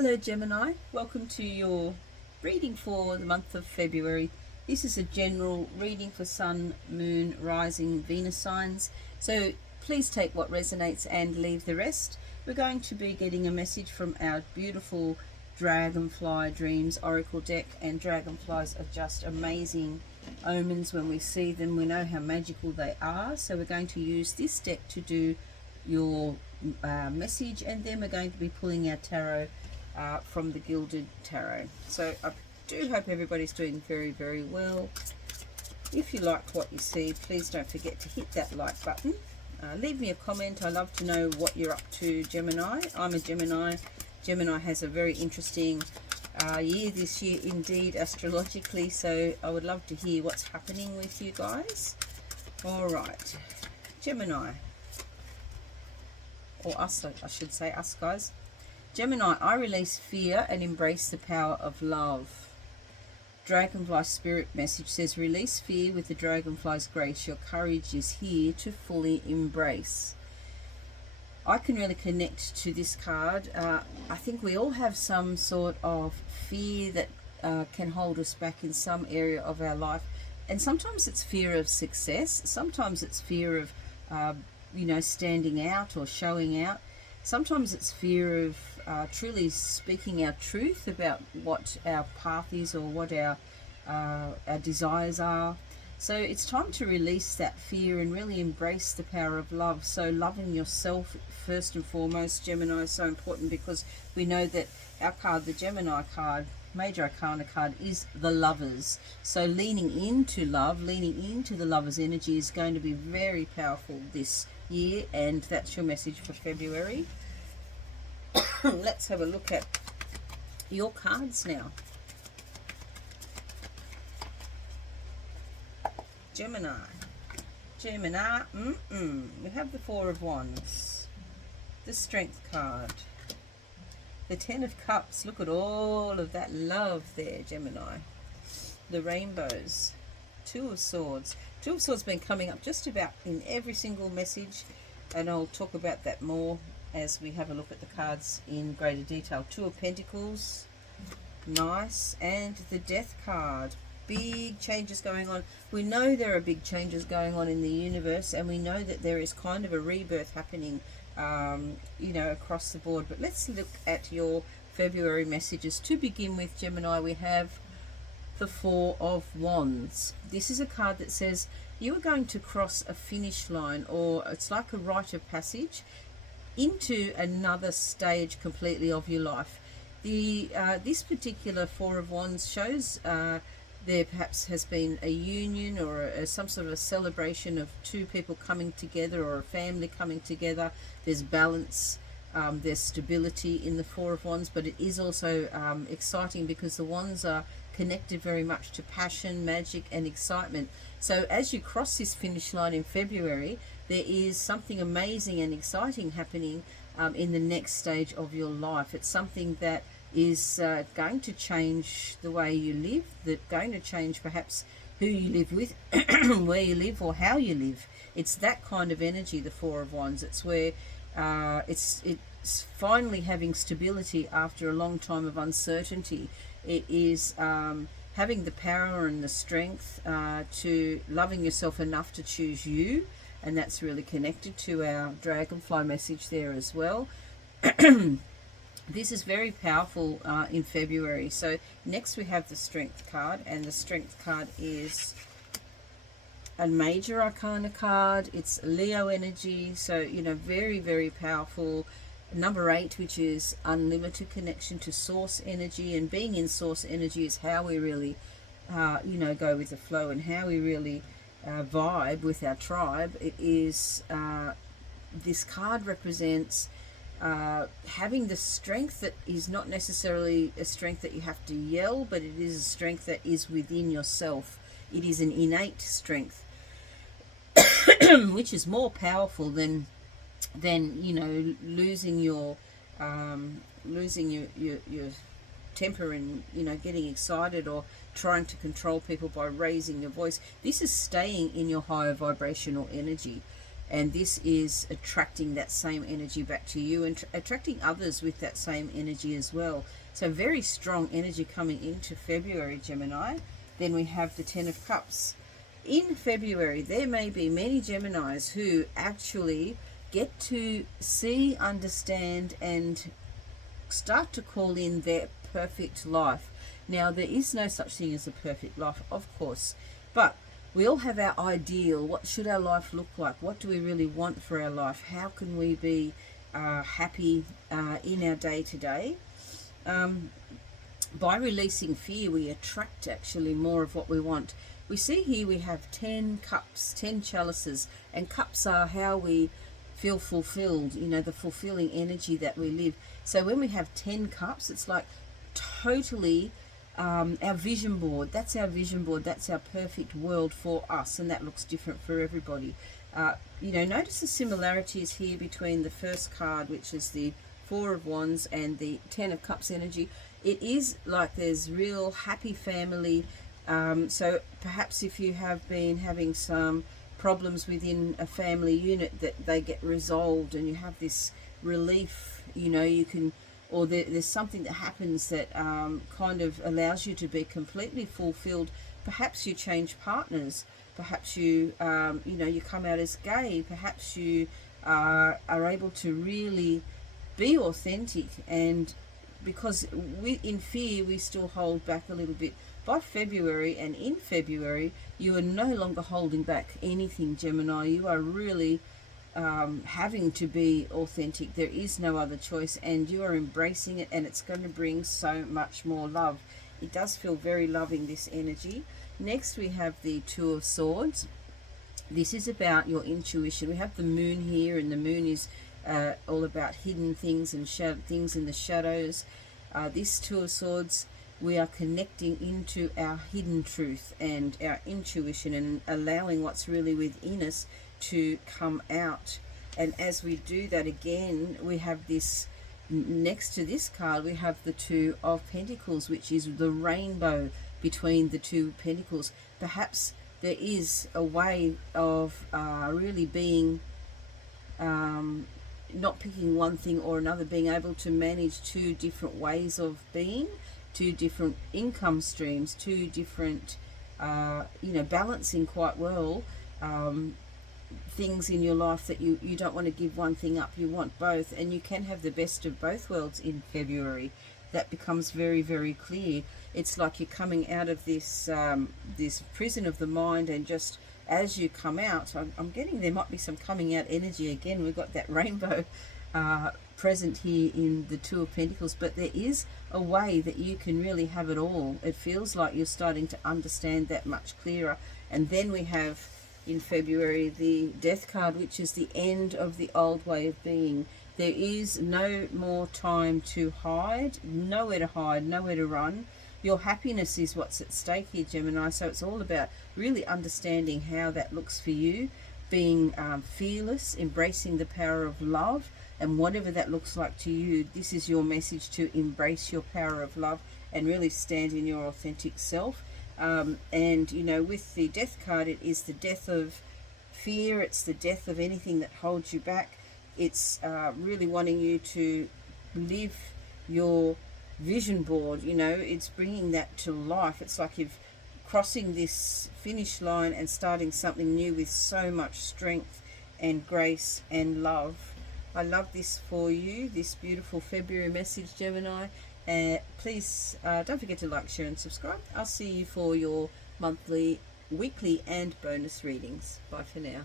Hello Gemini, welcome to your reading for the month of February. This is a general reading for Sun, Moon, Rising, Venus signs. So please take what resonates and leave the rest. We're going to be getting a message from our beautiful Dragonfly Dreams Oracle deck, and dragonflies are just amazing omens. When we see them, we know how magical they are. So we're going to use this deck to do your message, and then we're going to be pulling our tarot from the Gilded Tarot. So I do hope everybody's doing very, very well. If you like what you see, please don't forget to hit that like button. Leave me a comment. I love to know what you're up to, Gemini. I'm a Gemini. Gemini has a very interesting year this year indeed, astrologically, so I would love to hear what's happening with you guys. Alright, Gemini, or us, I should say, us guys. Gemini, I release fear and embrace the power of love. Dragonfly spirit message says, release fear with the dragonfly's grace. Your courage is here to fully embrace. I can really connect to this card. I think we all have some sort of fear that can hold us back in some area of our life. And sometimes it's fear of success. Sometimes it's fear of, standing out or showing out. Sometimes it's fear of truly speaking our truth about what our path is or what our desires are. So it's time to release that fear and really embrace the power of love. So loving yourself first and foremost, Gemini, is so important, because we know that our card, the Gemini card, Major Arcana card, is the Lovers. So leaning into love, leaning into the Lovers energy is going to be very powerful this year, and that's your message for February. Let's have a look at your cards now. Gemini, we have the Four of Wands, the Strength card, the Ten of Cups. Look at all of that love there, Gemini. The rainbows, Two of Swords. Two of Swords been coming up just about in every single message, and I'll talk about that more as we have a look at the cards in greater detail. Two of Pentacles, nice, and the Death card. Big changes going on. We know there are big changes going on in the universe, and we know that there is kind of a rebirth happening, across the board. But let's look at your February messages. To begin with, Gemini, we have the Four of Wands. This is a card that says you are going to cross a finish line, or it's like a rite of passage into another stage completely of your life. This particular Four of Wands shows there perhaps has been a union or some sort of a celebration of two people coming together, or a family coming together. There's balance, there's stability in the Four of Wands, but it is also exciting because the Wands are connected very much to passion, magic, and excitement. So as you cross this finish line in February, there is something amazing and exciting happening in the next stage of your life. It's something that is going to change the way you live, that's going to change perhaps who you live with, where you live, or how you live. It's that kind of energy, the Four of Wands. It's where it's finally having stability after a long time of uncertainty. It is having the power and the strength to loving yourself enough to choose you, and that's really connected to our dragonfly message there as well. This is very powerful in February. So next we have the Strength card, and the Strength card is a Major Arcana card. It's Leo energy, so very, very powerful. Number 8, which is unlimited connection to source energy, and being in source energy is how we really go with the flow, and how we really vibe with our tribe. It is this card represents having the strength that is not necessarily a strength that you have to yell, but it is a strength that is within yourself. It is an innate strength which is more powerful than losing your temper and getting excited or trying to control people by raising your voice. This is staying in your higher vibrational energy. And this is attracting that same energy back to you and attracting others with that same energy as well. So very strong energy coming into February, Gemini. Then we have the Ten of Cups. In February, there may be many Geminis who actually get to see, understand, and start to call in their perfect life. Now, there is no such thing as a perfect life, of course, but we all have our ideal. What should our life look like? What do we really want for our life? How can we be happy in our day-to-day? By releasing fear, we attract actually more of what we want. We see here we have 10 cups, 10 chalices, and cups are how we feel fulfilled, you know, the fulfilling energy that we live. So when we have 10 cups, it's like totally our vision board. That's our vision board. That's our perfect world for us, and that looks different for everybody. You know, notice the similarities here between the first card, which is the Four of Wands, and the Ten of Cups energy. It is like there's real happy family. So perhaps if you have been having some problems within a family unit, that they get resolved and you have this relief, you know, you can, or there's something that happens that kind of allows you to be completely fulfilled. Perhaps you change partners, perhaps you you know, you come out as gay, perhaps you are able to really be authentic. And because in fear we still hold back a little bit. By February, and in February, you are no longer holding back anything, Gemini. You are really having to be authentic. There is no other choice, and you are embracing it, and it's going to bring so much more love. It does feel very loving, this energy. Next, we have the Two of Swords. This is about your intuition. We have the moon here, and the moon is all about hidden things and things in the shadows. This Two of Swords, we are connecting into our hidden truth and our intuition and allowing what's really within us to come out. And as we do that, again, we have this, next to this card, we have the Two of Pentacles, which is the rainbow between the two pentacles. Perhaps there is a way of really being not picking one thing or another, being able to manage two different ways of being, two different income streams, two different, you know, balancing quite well things in your life that you don't want to give one thing up, you want both, and you can have the best of both worlds in February. That becomes very, very clear. It's like you're coming out of this this prison of the mind, and just as you come out, I'm getting there might be some coming out energy again. We've got that rainbow present here in the Two of Pentacles, but there is a way that you can really have it all. It feels like you're starting to understand that much clearer. And then we have in February the Death card, which is the end of the old way of being. There is no more time to hide, nowhere to hide, nowhere to run. Your happiness is what's at stake here, Gemini. So it's all about really understanding how that looks for you, being fearless, embracing the power of love, and whatever that looks like to you, this is your message to embrace your power of love and really stand in your authentic self. And, you know, with the Death card, it is the death of fear. It's the death of anything that holds you back. It's really wanting you to live your vision board. You know, it's bringing that to life. It's like you've crossing this finish line and starting something new with so much strength and grace and love. I love this for you, this beautiful February message, Gemini. Please don't forget to like, share and subscribe. I'll see you for your monthly, weekly and bonus readings. Bye for now.